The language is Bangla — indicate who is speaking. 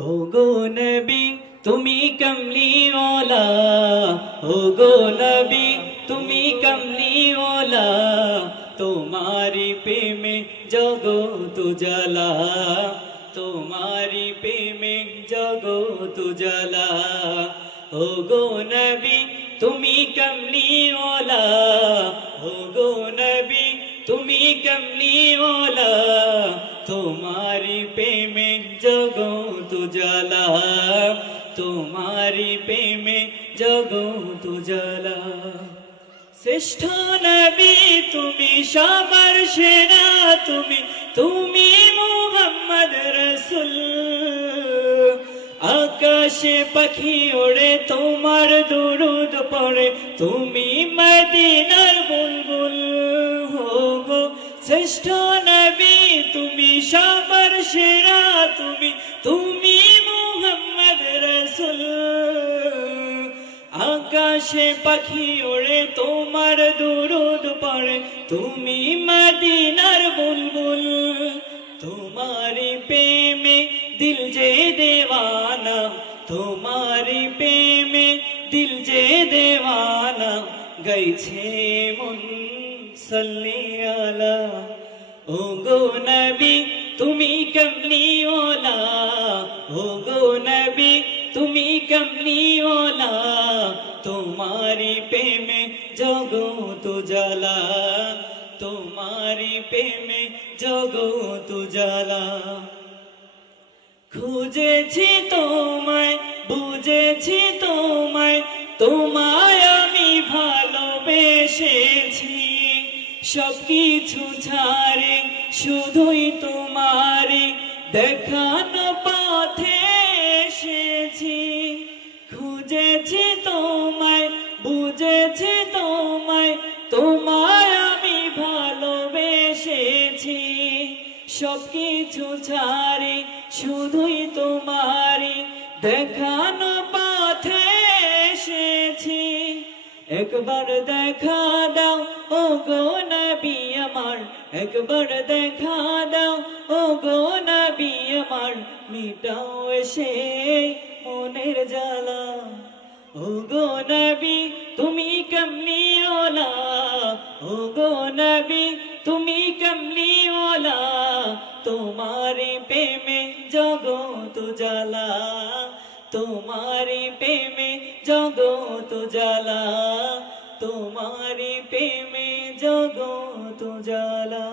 Speaker 1: ও গো নবী তুমি কমলি ওলা ও গো নবী তুমি কমলি ওলা তোমারি প্রেমে জগত জ্বালা তোমারি প্রেমে জগত জ্বালা ও গো নবী তুমি কমলি ওলা ও গো নবী তুমি কমলি ওলা তোমারি প্রেমে জগত জ্বালা তোমারি প্রেমে জগত জ্বালা। শ্রেষ্ঠ নবী, তুমি সবার সেরা, তুমি তুমি মোহাম্মদ রসুল। আকাশে পাখি ওড়ে, তোমার দুরুদ পড়ে, তুমি মদিনার বুলবুল। হো গো শ্রেষ্ঠ নবী, তুমি সবার সেরা তুমি তুমি মোহাম্মদ রসুল। আকাশে পাখি ওড়ে, তোমার দুরুদ পড়ে, তুমি মদিনার বুলবুল। তোমারি প্রেমে দিল যে দেওয়ানা তোমারি প্রেমে দিল যে দেওয়ানা। গাইছে মন আলা গো নবী, তুমি ও গো নবী, তুমি তোমারি প্রেমে জগত জ্বালা তোমারি প্রেমে জ্বালা খুঁজেছি তোমায়, বুঝেছি তোমায়। তোমায় আমি ভালোবেসেছি সব কিছু ছাড়ে শুধুই তোমারই। দেখানো পথে এসেছি, খুঁজেছি তোমায়, বুঝেছি তোমায় তোমায় আমি ভালোবেসেছি। সব কিছু ছাড়ে শুধুই তোমারই। দেখানো পথে এসেছি। একবার দেখা দাও ও গো নবী আমার, একবার দেখা দাও। ও গো নবী আমার, মিটাও এসে মনের জ্বালা। ও গো নবী, তুমি কমলি ওলা? ও গো নবী, তুমি কমলি ওলা? তোমারি প্রেমে জগত জ্বালা। তোমারি প্রেমে জগত জ্বালা। তোমারি প্রেমে জগত জ্বালা